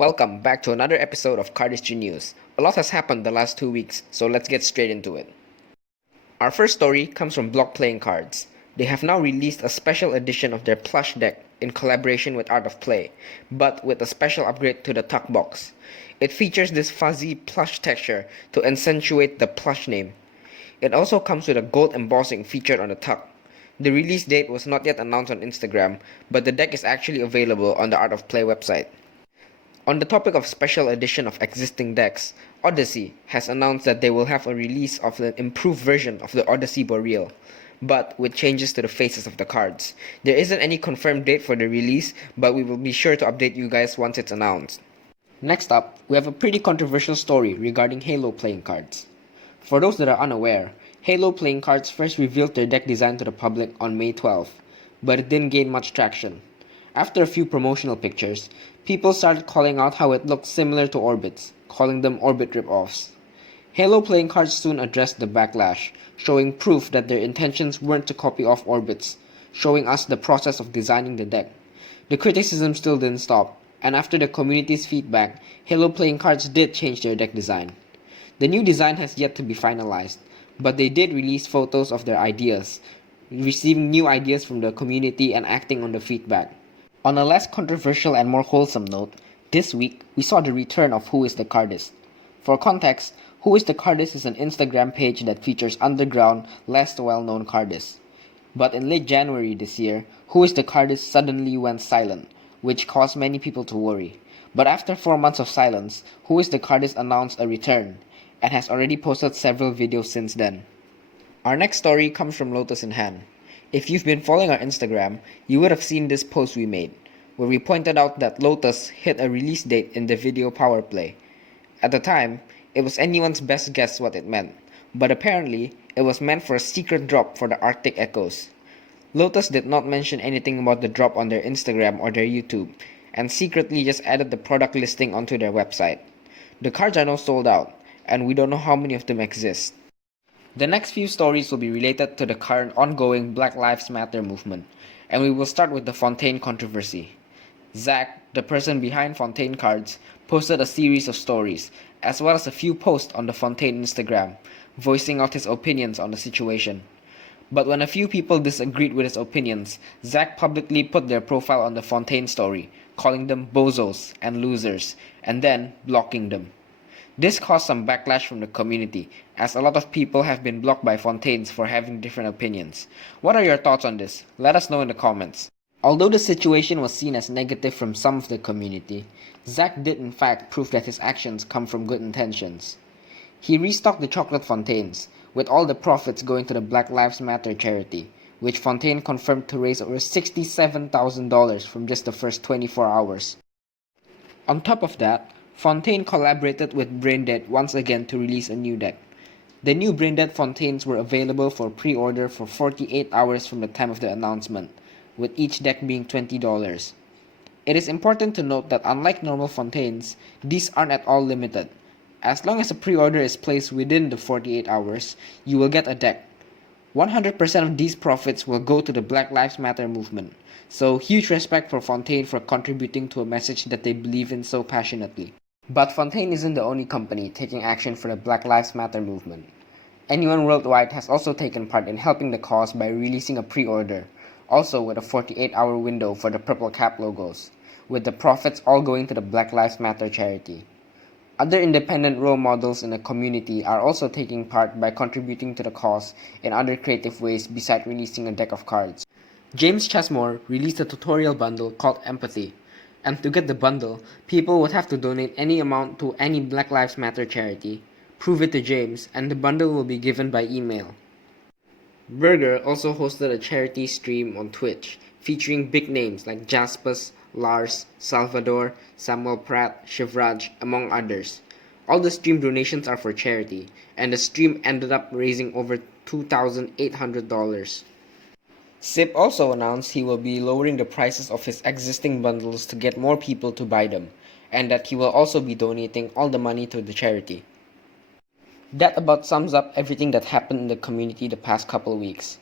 Welcome back to another episode of Cardistry News. A lot has happened the last 2 weeks, so let's get straight into it. Our first story comes from Block Playing Cards. They have now released a special edition of their plush deck in collaboration with Art of Play, but with a special upgrade to the tuck box. It features this fuzzy plush texture to accentuate the plush name. It also comes with a gold embossing featured on the tuck. The release date was not yet announced on Instagram, but the deck is actually available on the Art of Play website. On the topic of special edition of existing decks, Odyssey has announced that they will have a release of an improved version of the Odyssey Boreal, but with changes to the faces of the cards. There isn't any confirmed date for the release, but we will be sure to update you guys once it's announced. Next up, we have a pretty controversial story regarding Halo playing cards. For those that are unaware, Halo playing cards first revealed their deck design to the public on May 12th, but it didn't gain much traction. After a few promotional pictures, people started calling out how it looked similar to Orbits, calling them Orbit rip-offs. Halo playing cards soon addressed the backlash, showing proof that their intentions weren't to copy off Orbits, showing us the process of designing the deck. The criticism still didn't stop, and after the community's feedback, Halo playing cards did change their deck design. The new design has yet to be finalized, but they did release photos of their ideas, receiving new ideas from the community and acting on the feedback. On a less controversial and more wholesome note, this week we saw the return of Who is the Cardist. For context, Who is the Cardist is an Instagram page that features underground, less well-known cardists. But in late January this year, Who is the Cardist suddenly went silent, which caused many people to worry. But after 4 months of silence, Who is the Cardist announced a return, and has already posted several videos since then. Our next story comes from Lotus in Hand. If you've been following our Instagram, you would have seen this post we made, where we pointed out that Lotus hit a release date in the video Power Play. At the time, it was anyone's best guess what it meant, but apparently, it was meant for a secret drop for the Arctic Echoes. Lotus did not mention anything about the drop on their Instagram or their YouTube, and secretly just added the product listing onto their website. The cards are now sold out, and we don't know how many of them exist. The next few stories will be related to the current ongoing Black Lives Matter movement, and we will start with the FONTAINE controversy. Zach, the person behind FONTAINE cards, posted a series of stories, as well as a few posts on the FONTAINE Instagram, voicing out his opinions on the situation. But when a few people disagreed with his opinions, Zach publicly put their profile on the FONTAINE story, calling them bozos and losers, and then blocking them. This caused some backlash from the community, as a lot of people have been blocked by Fontaines for having different opinions. What are your thoughts on this? Let us know in the comments. Although the situation was seen as negative from some of the community, Zach did in fact prove that his actions come from good intentions. He restocked the chocolate Fontaines, with all the profits going to the Black Lives Matter charity, which Fontaine confirmed to raise over $67,000 from just the first 24 hours. On top of that, Fontaine collaborated with Braindead once again to release a new deck. The new Braindead Fontaines were available for pre-order for 48 hours from the time of the announcement, with each deck being $20. It is important to note that unlike normal Fontaines, these aren't at all limited. As long as a pre-order is placed within the 48 hours, you will get a deck. 100% of these profits will go to the Black Lives Matter movement, so huge respect for Fontaine for contributing to a message that they believe in so passionately. But Fontaine isn't the only company taking action for the Black Lives Matter movement. Anyone Worldwide has also taken part in helping the cause by releasing a pre-order, also with a 48-hour window for the purple cap logos, with the profits all going to the Black Lives Matter charity. Other independent role models in the community are also taking part by contributing to the cause in other creative ways besides releasing a deck of cards. James Chesmore released a tutorial bundle called Empathy, and to get the bundle, people would have to donate any amount to any Black Lives Matter charity, prove it to James, and the bundle will be given by email. Burger also hosted a charity stream on Twitch, featuring big names like Jaspers, Lars, Salvador, Samuel Pratt, Shivraj, among others. All the stream donations are for charity, and the stream ended up raising over $2,800. Sip also announced he will be lowering the prices of his existing bundles to get more people to buy them, and that he will also be donating all the money to the charity. That about sums up everything that happened in the community the past couple weeks.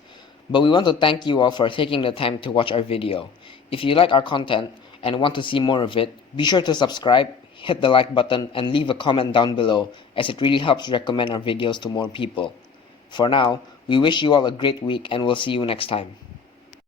But we want to thank you all for taking the time to watch our video. If you like our content, and want to see more of it, be sure to subscribe, hit the like button, and leave a comment down below as it really helps recommend our videos to more people. For now, we wish you all a great week and we'll see you next time.